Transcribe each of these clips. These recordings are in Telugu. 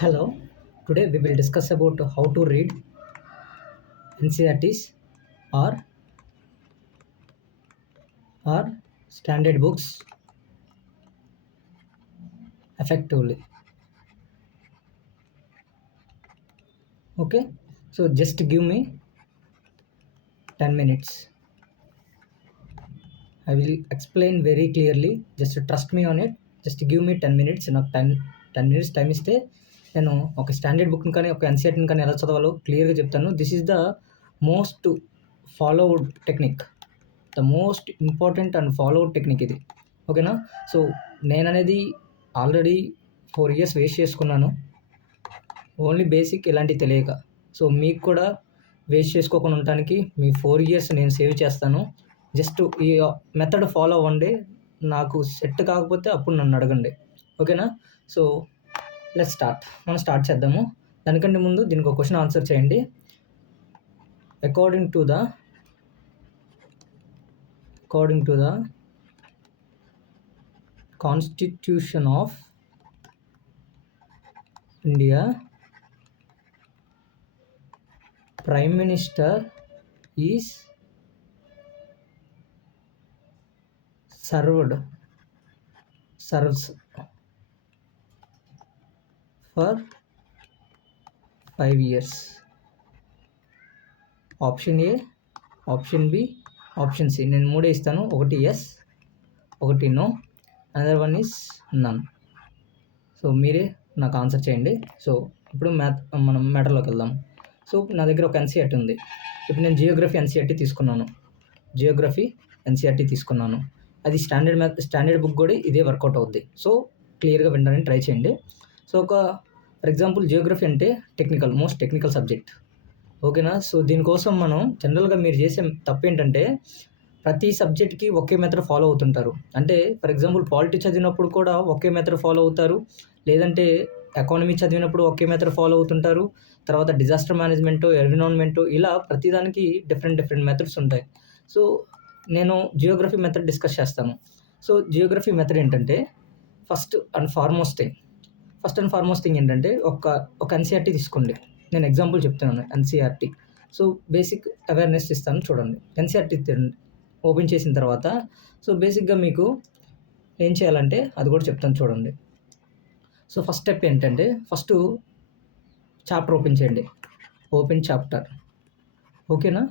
Hello, today we will discuss about how to read NCERTs or or standard books effectively. Okay, so just give me 10 minutes. I will explain very clearly. Just trust me on it. Just give me 10 minutes. నాకు 10 minutes టైం ఇస్తే నేను ఒక స్టాండర్డ్ బుక్ని కానీ ఒక ఎన్సీఆర్టీని కానీ ఎలా చదవాలో క్లియర్గా చెప్తాను. This is the most followed technique, the most important and followed technique ఇది. ఓకేనా? సో నేననేది ఆల్రెడీ 4 years వేస్ట్ చేసుకున్నాను, ఓన్లీ బేసిక్ ఇలాంటివి తెలియక. సో మీకు కూడా వేస్ట్ చేసుకోకుండా ఉండటానికి మీ 4 years నేను సేవ్ చేస్తాను. జస్ట్ ఈ మెథడ్ ఫాలో అవ్వండి. నాకు సెట్ కాకపోతే అప్పుడు నన్ను అడగండి. ఓకేనా? So let's start. మనం స్టార్ట్ చేద్దాము. దానికంటే ముందు దీనికి ఒక క్వశ్చన్ ఆన్సర్ చేయండి. According to the constitution of India, prime minister is serves for 5 years. Option A, option B, option C. నేను మూడే ఇస్తాను. ఒకటి ఎస్, ఒకటి no, another one is none. So మీరే నాకు ఆన్సర్ చేయండి. సో ఇప్పుడు మనం మ్యాటర్లోకి వెళ్దాం. సో నా దగ్గర ఒక ఎన్సీఆర్టీ ఉంది. ఇప్పుడు నేను జియోగ్రఫీ ఎన్సీఆర్టీ తీసుకున్నాను. అది స్టాండర్డ్ బుక్ కూడా ఇదే వర్కౌట్ అవుద్ది. సో క్లియర్గా వినడానికి ట్రై చేయండి. సో ఫర్ ఎగ్జాంపుల్ జియోగ్రఫీ అంటే మోస్ట్ టెక్నికల్ సబ్జెక్ట్. ఓకేనా? సో దీనికోసం మనం జనరల్గా మీరు చేసే తప్పు ఏంటంటే ప్రతి సబ్జెక్ట్కి ఒకే మెథడ్ ఫాలో అవుతుంటారు. అంటే ఫర్ ఎగ్జాంపుల్ పాలిటీ చదివినప్పుడు కూడా ఒకే మెథడ్ ఫాలో అవుతారు, లేదంటే ఎకానమీ చదివినప్పుడు ఒకే మెథడ్ ఫాలో అవుతుంటారు. తర్వాత డిజాస్టర్ మేనేజ్మెంటు, ఎన్విరాన్మెంటు, ఇలా ప్రతిదానికి డిఫరెంట్ మెథడ్స్ ఉంటాయి. సో నేను జియోగ్రఫీ మెథడ్ డిస్కస్ చేస్తాను. సో జియోగ్రఫీ మెథడ్ ఏంటంటే ఫస్ట్ అండ్ ఫార్మోస్ట్ థింగ్ ఏంటంటే ఒక ఎన్సీఆర్టీ తీసుకోండి. నేను ఎగ్జాంపుల్ చెప్తున్నాను ఎన్సీఆర్టీ. సో బేసిక్ అవేర్నెస్ ఇస్తాను చూడండి. ఎన్సీఆర్టీ ఓపెన్ చేసిన తర్వాత సో బేసిక్గా మీకు ఏం చేయాలంటే అది కూడా చెప్తాను చూడండి. సో ఫస్ట్ స్టెప్ ఏంటంటే ఫస్ట్ చాప్టర్ ఓపెన్ చేయండి. Open chapter. ఓకేనా?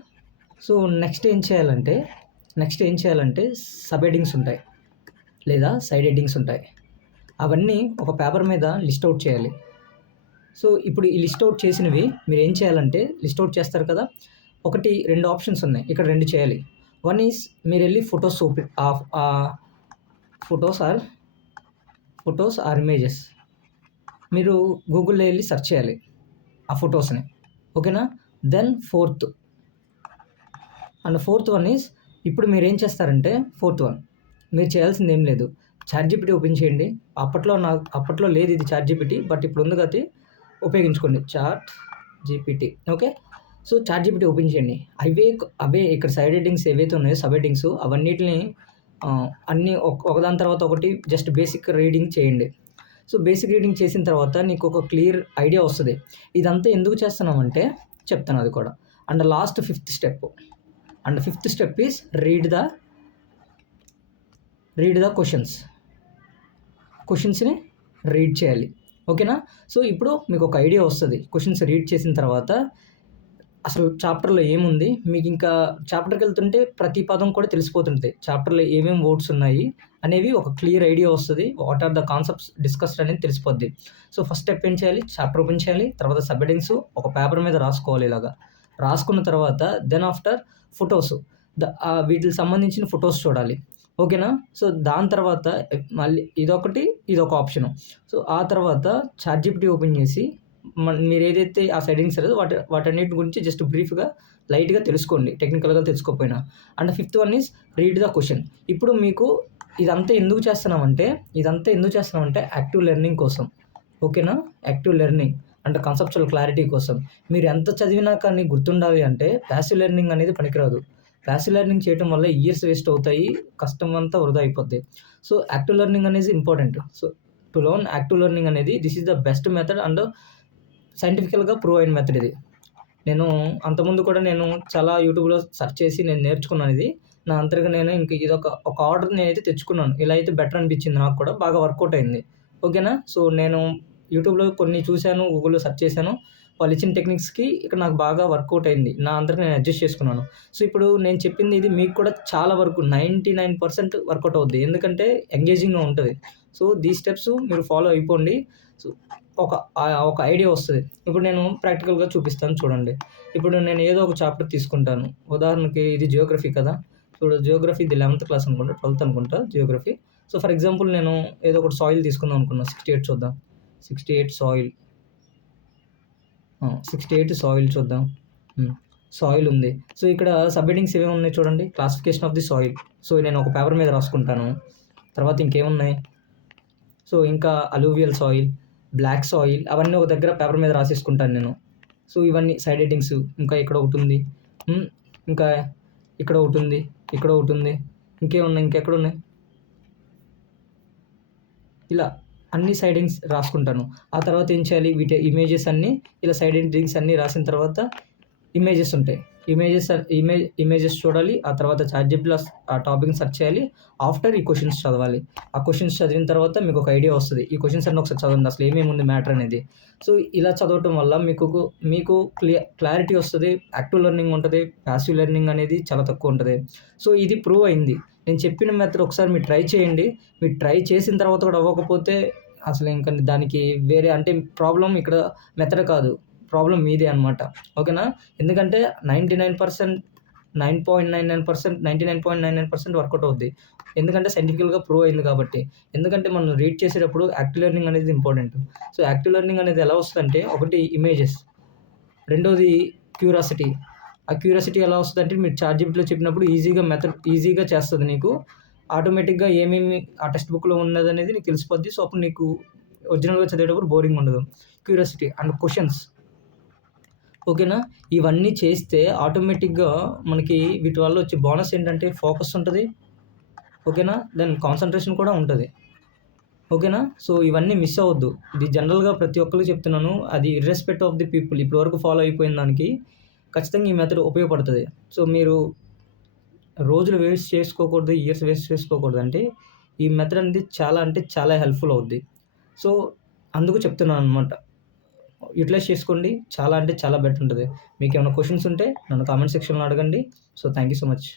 సో నెక్స్ట్ ఏం చేయాలంటే సబ్ హెడ్డింగ్స్ ఉంటాయి లేదా సైడ్ హెడ్డింగ్స్ ఉంటాయి. అవన్నీ ఒక పేపర్ మీద లిస్ట్ అవుట్ చేయాలి. సో ఇప్పుడు ఈ లిస్ట్ అవుట్ చేసినవి మీరు ఏం చేయాలంటే లిస్ట్ అవుట్ చేస్తారు కదా, 2 ఆప్షన్స్ ఉన్నాయి. ఇక్కడ 2 చేయాలి. వన్ ఈజ్ మీరు వెళ్ళి ఫొటోస్ ఆర్ ఇమేజెస్ మీరు గూగుల్లో వెళ్ళి సెర్చ్ చేయాలి ఆ ఫొటోస్ని. ఓకేనా? దెన్ ఫోర్త్ వన్ ఈజ్ ఇప్పుడు మీరు ఏం చేస్తారంటే మీరు చేయాల్సింది ఏం లేదు, చాట్‌జీపీటీ ఓపెన్ చేయండి. అప్పట్లో లేదు ఇది చాట్‌జీపీటీ, బట్ ఇప్పుడు ఉంది కాబట్టి ఉపయోగించుకోండి ChatGPT. Okay? So ChatGPT open చేయండి. అవే ఇక్కడ సైడ్ హెడ్డింగ్స్ ఏవైతే ఉన్నాయో సబ్ హెడ్డింగ్స్ అవన్నిటిని అన్నీ ఒకదాని తర్వాత ఒకటి జస్ట్ బేసిక్ రీడింగ్ చేయండి. సో బేసిక్ రీడింగ్ చేసిన తర్వాత నీకు ఒక క్లియర్ ఐడియా వస్తుంది. ఇదంతా ఎందుకు చేస్తున్నామంటే చెప్తాను అది కూడా. And last fifth step is read the క్వశ్చన్స్ని రీడ్ చేయాలి. ఓకేనా? సో ఇప్పుడు మీకు ఒక ఐడియా వస్తుంది. క్వశ్చన్స్ రీడ్ చేసిన తర్వాత అసలు చాప్టర్లో ఏముంది, మీకు ఇంకా చాప్టర్కి వెళ్తుంటే ప్రతి పదం కూడా తెలిసిపోతుంటుంది. చాప్టర్లో ఏమేమి వర్డ్స్ ఉన్నాయి అనేవి ఒక క్లియర్ ఐడియా వస్తుంది. What are the concepts discussed అనేది తెలిసిపోద్ది. సో ఫస్ట్ స్టెప్ ఏం చేయాలి, చాప్టర్ ఓపెన్ చేయాలి. తర్వాత సబ్ హెడ్డింగ్స్ ఒక పేపర్ మీద రాసుకోవాలి. ఇలాగా రాసుకున్న తర్వాత దెన్ ఆఫ్టర్ ఫొటోస్, వీటికి సంబంధించిన ఫొటోస్ చూడాలి. ఓకేనా? సో దాని తర్వాత మళ్ళీ ఇదొక ఆప్షను. సో ఆ తర్వాత చాట్‌జీపీటీ ఓపెన్ చేసి మీరు ఏదైతే ఆ సెట్టింగ్స్ లేదో వాటన్నిటి గురించి జస్ట్ బ్రీఫ్గా లైట్గా తెలుసుకోండి, టెక్నికల్గా తెలుసుకోకపోయినా. And fifth one is read the question. ఇప్పుడు మీకు ఇదంతా ఎందుకు చేస్తున్నామంటే యాక్టివ్ లెర్నింగ్ కోసం. ఓకేనా? యాక్టివ్ లెర్నింగ్ అంటే కాన్సెప్చువల్ క్లారిటీ కోసం. మీరు ఎంత చదివినా కానీ గుర్తుండాలి అంటే ప్యాసివ్ లెర్నింగ్ అనేది పనికిరాదు. ప్యాసివ్ లెర్నింగ్ చేయడం వల్ల ఇయర్స్ వేస్ట్ అవుతాయి, కష్టం అంతా వృధా అయిపోద్ది. సో యాక్టివ్ లెర్నింగ్ అనేది important. So to learn active learning అనేది this is the best method and సైంటిఫికల్‌గా ప్రూవ్ అయిన మెథడ్ ఇది. నేను అంతకుముందు కూడా నేను చాలా యూట్యూబ్‌లో సెర్చ్ చేసి నేను నేర్చుకున్నాను ఇది. నా అంతటిగా నేను ఇంక ఒక ఆర్డర్ నేనైతే తెచ్చుకున్నాను. ఇలా అయితే బెటర్ అనిపించింది నాకు కూడా. బాగా వర్కౌట్ అయింది. ఓకేనా? సో, నేను యూట్యూబ్‌లో కొన్ని చూసాను. గూగుల్‌లో సెర్చ్ చేశాను. వాళ్ళు ఇచ్చిన టెక్నిక్స్‌కి ఇక్కడ నాకు బాగా వర్కౌట్ అయింది. నా అంతట నేను అడ్జస్ట్ చేసుకున్నాను. సో, ఇప్పుడు నేను చెప్పింది ఇది మీకు కూడా చాలా వరకు 99% వర్కౌట్ అవుద్ది. ఎందుకంటే ఎంగేజింగ్‌గా ఉంటది. సో, దీస్ స్టెప్స్ మీరు ఫాలో అయిపోండి. సో, ఒక ఐడియా వస్తది. ఇప్పుడు నేను ప్రాక్టికల్‌గా చూపిస్తాను చూడండి. ఇప్పుడు నేను ఏదో ఒక చాప్టర్ తీసుకుంటాను. ఉదాహరణకి ఇది జియోగ్రఫీ కదా! చూడు జియోగ్రఫీ ఇది 11థ్ క్లాస్ అనుకుంటా, 12థ్ అనుకుంటా జియోగ్రఫీ. సో, ఫర్ ఎగ్జాంపుల్ నేను ఏదో ఒకటి సాయిల్ తీసుకుందాం అనుకున్నా. 68 చూద్దాం. 68 సాయిల్. 68 సాయిల్ చూద్దాం. సాయిల్ ఉంది. సో, ఇక్కడ సబ్ హెడ్డింగ్స్ ఏమేమి ఉన్నాయి చూడండి. Classification of the soil. So, నేను ఒక పేపర్ మీద రాసుకుంటాను. తర్వాత ఇంకేమున్నాయి? సో, ఇంకా అలూవియల్ సాయిల్, బ్లాక్ సాయిల్ అవన్నీ ఒక దగ్గర పేపర్ మీద రాసేసుకుంటాను నేను. సో, ఇవన్నీ సైడ్ హెడ్డింగ్స్. ఇంకా ఇక్కడ ఒకటుంది. ఇంకా ఇక్కడ ఒకటుంది. ఇక్కడ ఒకటుంది. ఇంకేమున్నాయి? ఇంకెక్కడున్నాయి? ఇలా అన్ని సైడ్ హెడ్డింగ్స్ రాసుకుంటాను. ఆ తర్వాత ఏం చేయాలి? వీటి ఇమేజెస్ అన్నీ ఇలా సైడ్ హెడ్డింగ్స్ అన్నీ రాసిన తర్వాత ఇమేజెస్ ఉంటాయి. ఇమేజెస్ చూడాలి. ఆ తర్వాత చాట్‌జిపిటిలో ఆ టాపిక్‌ని సెర్చ్ చేయాలి. ఆఫ్టర్ ఈ క్వెషన్స్ చదవాలి. ఆ క్వెషన్స్ చదివిన తర్వాత మీకు ఒక ఐడియా వస్తది. ఈ క్వెషన్స్ అన్నీ ఒకసారి చదవండి. అసలు ఏమేమి ఉంది మ్యాటర్ అనేది. సో, ఇలా చదవటం వల్ల మీకు క్లారిటీ వస్తది. యాక్టివ్ లెర్నింగ్ ఉంటది. పాసివ్ లెర్నింగ్ అనేది చాలా తక్కువ ఉంటది. సో, ఇది ప్రూవ్ అయింది. నేను చెప్పిన మెథడ్ ఒకసారి మీరు ట్రై చేయండి. మీరు ట్రై చేసిన తర్వాత కూడా అవ్వకపోతే అసలు ఇంక దానికి వేరే అంటే ప్రాబ్లమ్ ఇక్కడ మెథడ్ కాదు. ప్రాబ్లమ్ మీదే అనమాట. ఓకేనా? ఎందుకంటే 99% 9.99% 99.99% వర్కౌట్ అవుద్ది. ఎందుకంటే సైంటిఫికల్‌గా ప్రూవ్ అయింది కాబట్టి. ఎందుకంటే మనం రీడ్ చేసేటప్పుడు యాక్టివ్ లెర్నింగ్ అనేది ఇంపార్టెంట్. సో, యాక్టివ్ లెర్నింగ్ అనేది ఎలా వస్తదంటే ఒకటి ఇమేజెస్, రెండోది క్యూరియాసిటీ. ఆ క్యూరియాసిటీ ఎలా వస్తదంటే మీరు చాట్‌జిపిటిలో చెప్పినప్పుడు ఈజీగా చేస్తది నీకు. ఆటోమేటిక్‌గా ఏమేమి ఆ టెక్స్ట్ బుక్‌లో ఉన్నదనేది నీకు తెలిసిపోద్ది. సో, అప్పుడు నీకు ఒరిజినల్‌గా చదివేటప్పుడు బోరింగ్ ఉండదు. Curiosity and questions. ఓకేనా? ఇవన్నీ చేస్తే ఆటోమేటిక్‌గా మనకి వీటి వల్ల వచ్చే బోనస్ ఏంటంటే ఫోకస్ ఉంటది. ఓకేనా? దెన్ కాన్సంట్రేషన్ కూడా ఉంటది. ఓకేనా? సో, ఇవన్నీ మిస్ అవ్వద్దు. ఇది జనరల్‌గా ప్రతి ఒక్కళ్ళకి చెప్తున్నాను. అది ఇర్రెస్పెక్టివ్ ఆఫ్ ది పీపుల్ ఇప్పటి వరకు ఫాలో అయిపోయిన దానికి ఖచ్చితంగా ఈ మెథడ్ ఉపయోగపడతది. సో, మీరు రోజులు వేస్ట్ చేసుకోకూడదు. ఇయర్స్ వేస్ట్ చేసుకోకూడదు. అంటే ఈ మెథడ్ అనేది చాలా అంటే చాలా హెల్ప్‌ఫుల్ అవుద్ది. సో, అందుకు చెప్తున్నాననమాట. యుటిలైజ్ చేసుకోండి. చాలా అంటే చాలా బెటర్ ఉంటది. మీకేమైనా క్వెషన్స్ ఉంటే నన్ను కామెంట్ సెక్షన్‌లో అడగండి. So, thank you so much.